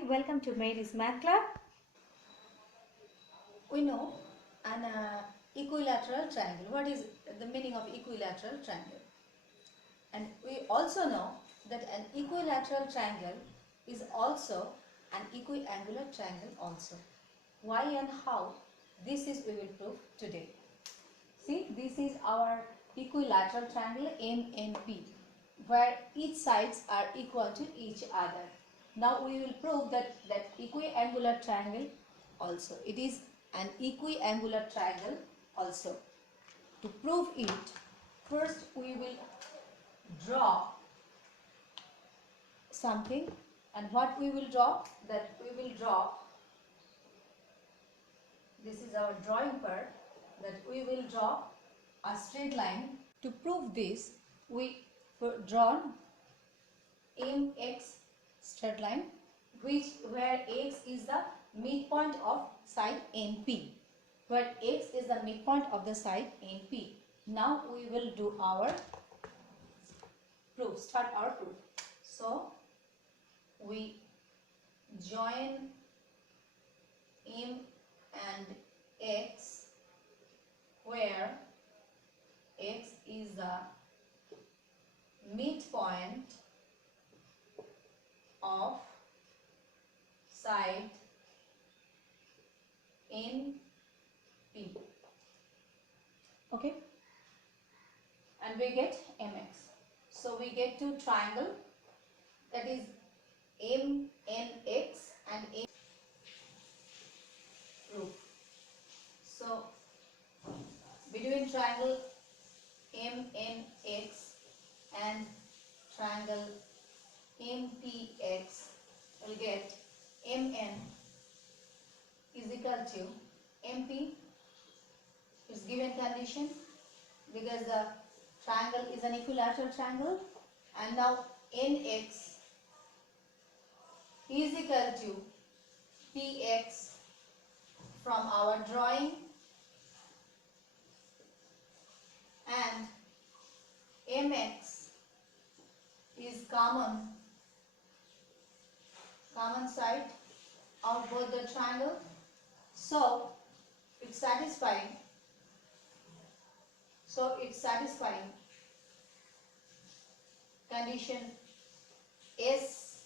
Hi, welcome to Mary's Math Club. We know an equilateral triangle. What is the meaning of equilateral triangle? And we also know that an equilateral triangle is also an equiangular triangle also. Why and how? This is we will prove today. See, this is our equilateral triangle MNP, where each sides are equal to each other. Now we will prove that equiangular triangle also. It is an equiangular triangle also. To prove it, first we will draw something, and what we will draw? That we will draw, this is our drawing part, that we will draw a straight line. To prove this, we drawn MX straight line, where X is the midpoint of side NP, where X is the midpoint of the side NP. Now we will do our proof, start our proof. So we join M and X, where X is the midpoint of side NP. Okay, and we get MX. So we get two triangle, that is MNX and M proof. So between triangle MNX and triangle MPX, we'll get MN is equal to MP is given condition because the triangle is an equilateral triangle, and now NX is equal to PX from our drawing, and MX is common side of both the triangle, so it's satisfying. Condition S.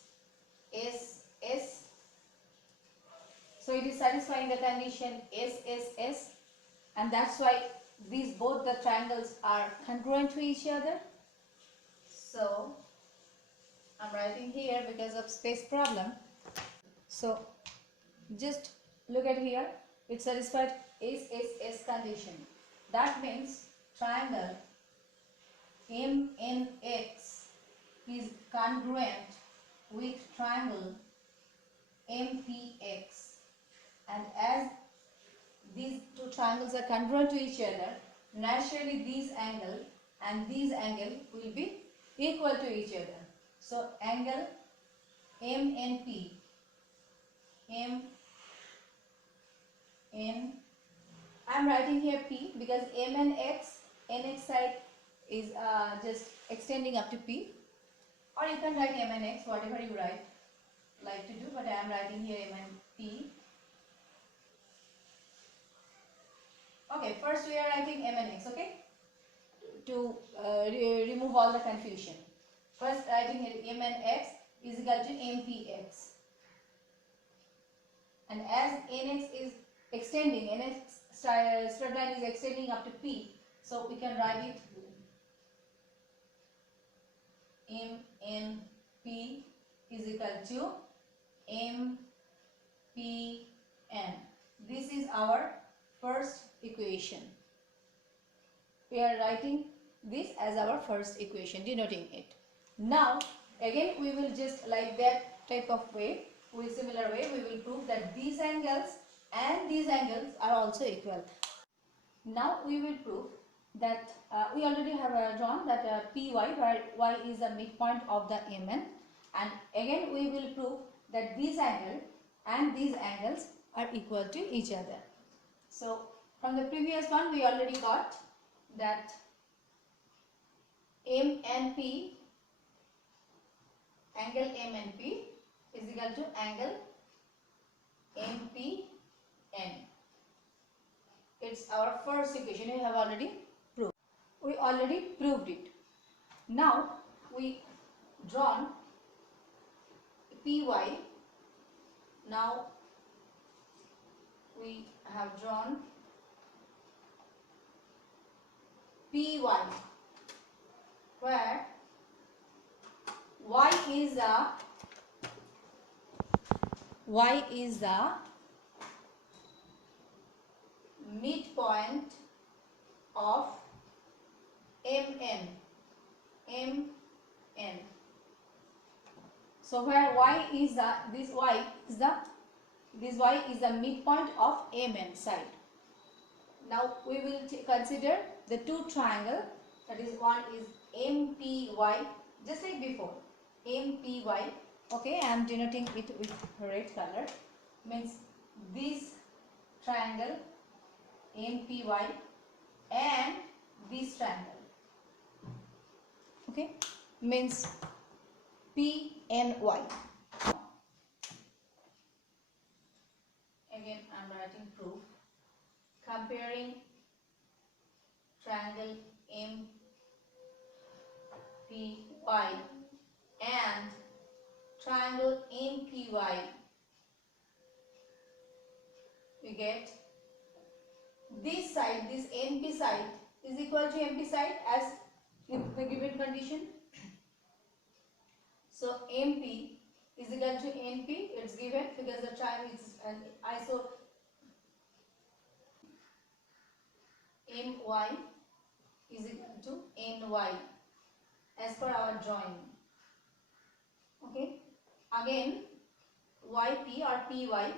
So it is satisfying the condition S, and that's why both the triangles are congruent to each other. So I'm writing here because of space problem. So just look at here, it satisfied S condition. That means triangle MNX is congruent with triangle MPX, and as these two triangles are congruent to each other, naturally this angle and this angle will be equal to each other. So angle MNP, I'm writing here P because MNX, NX side is just extending up to P, or you can write MNX, whatever you like to do, but I am writing here MNP. Okay, first we are writing MNX, okay, to remove all the confusion. First writing here MNX is equal to MPX, and as NX is extending, NX straight line is extending up to P, so we can write it MNP is equal to MPN. This is our first equation. We are writing this as our first equation, denoting it. Now again we will just like that type of way, with similar way we will prove that these angles and these angles are also equal. Now we will prove that we already have drawn that PY, where Y is the midpoint of the MN, and again we will prove that this angle and these angles are equal to each other. So from the previous one we already got that M and P, angle M and P is equal to angle MPN. It's our first equation. We have already proved. We already proved it. Now we drawn PY. Now we have drawn PY, where Y is the midpoint of MN. So where Y is this Y is the midpoint of MN side. Now we will consider the two triangle, that is one is MPY, just like before, MPY. Okay, I am denoting it with red color, means this triangle MPY and this triangle, okay, means PNY. Again I am writing proof. Comparing triangle MPY and triangle MPY, we get this side, this MP side is equal to MP side as in the given condition. So MP is equal to NP, it's given because the triangle is an iso. MY is equal to NY as per our drawing. Okay, again YP or PY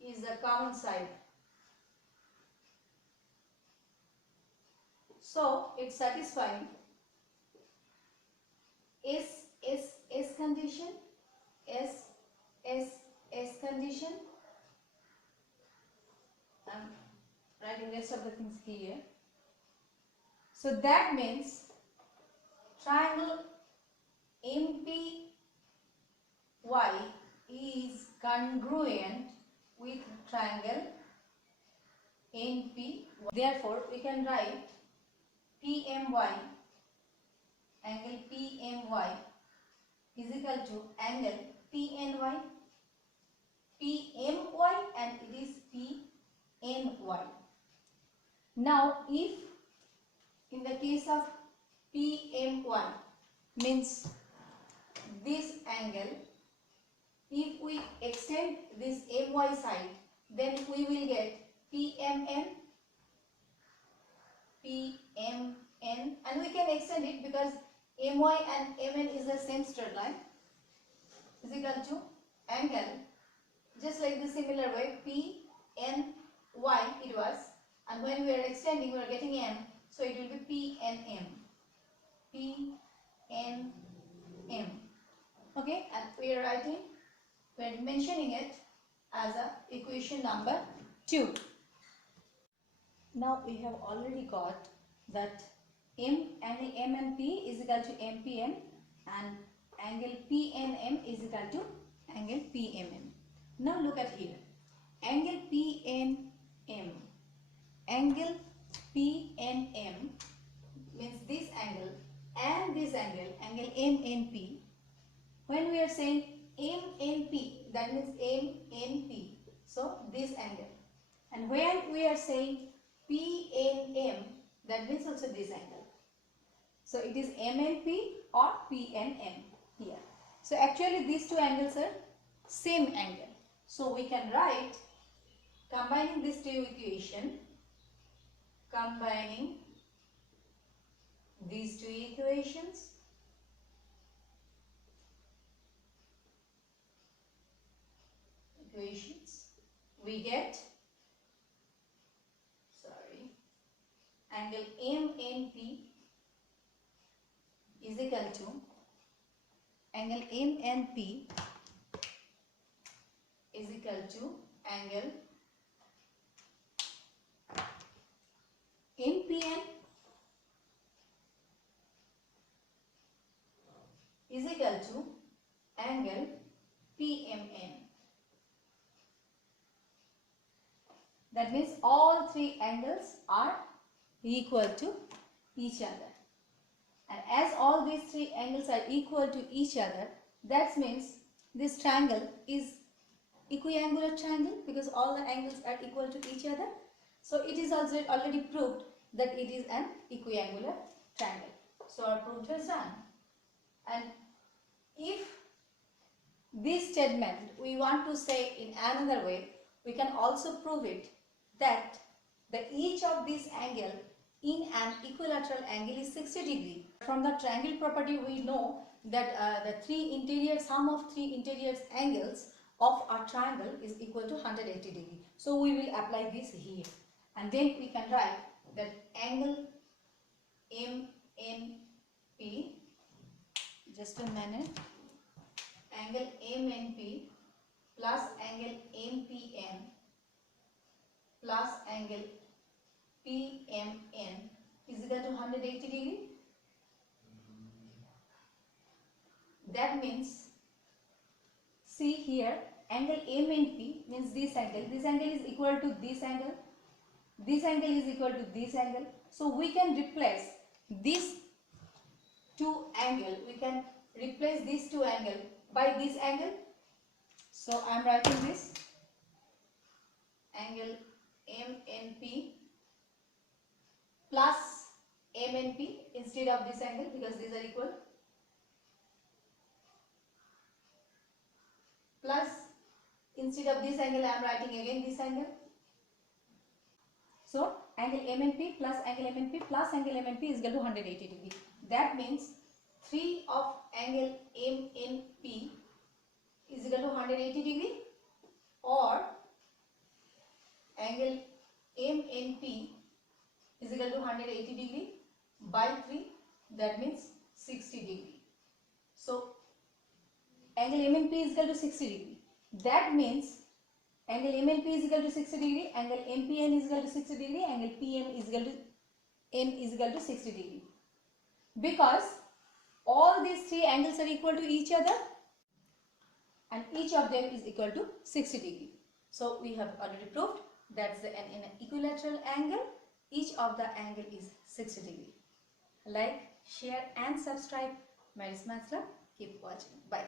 is the common side, so it's satisfying S condition, S condition. I'm writing rest of the things here. So that means triangle MPY is congruent with triangle NP. Therefore, we can write PMY, angle PMY is equal to angle PNY, PMY, and it is PNY. Now, if in the case of PMY, means this angle, if we extend this MY side, then we will get PMN, and we can extend it because MY and MN is the same straight line, is equal to angle, just like the similar way PNY it was, and when we are extending we are getting M, so it will be PNM. Okay, and we are mentioning it as a equation number 2. Now we have already got that angle MNP is equal to MPN and angle PNM is equal to angle PMM. Now look at here, angle PNM means this angle and this angle MNP. When we are saying MNP, that means MNP, so this angle, and when we are saying PNM, that means also this angle. So it is MNP or PNM here. So actually these two angles are same angle. So we can write, combining these two equations, combining these two equations, we get, angle MNP is equal to angle MNP is equal to angle MPN is equal to angle PMN. That means all three angles are equal to each other. And as all these three angles are equal to each other, that means this triangle is equiangular triangle because all the angles are equal to each other. So it is also already proved that it is an equiangular triangle. So our proof is done. And if this statement we want to say in another way, we can also prove it that each of these angle in an equilateral angle is 60 degree. From the triangle property we know that the sum of three interior angles of a triangle is equal to 180 degree. So we will apply this here and then we can write that angle MNP, just a minute, angle MNP plus angle MPN plus angle PMN is equal to 180 degree. That means, see here, angle MNP means this angle is equal to this angle is equal to this angle. So we can replace these two angle, by this angle. So I am writing this angle MNP plus MNP instead of this angle because these are equal, plus instead of this angle I am writing again this angle. So angle MNP plus angle MNP plus angle MNP is equal to 180 degree. That means 3 of angle MNP is equal to 180 degree, or angle MNP is equal to 180 degree by 3, that means 60 degree. So angle MNP is equal to 60 degree. That means angle MNP is equal to 60 degree, angle MPN is equal to 60 degree, angle PM is equal to N is equal to 60 degree. Because all these three angles are equal to each other and each of them is equal to 60 degree. So we have already proved that in an equilateral angle, each of the angle is 60 degree. Like, share and subscribe. Mary's Math Club. Keep watching. Bye.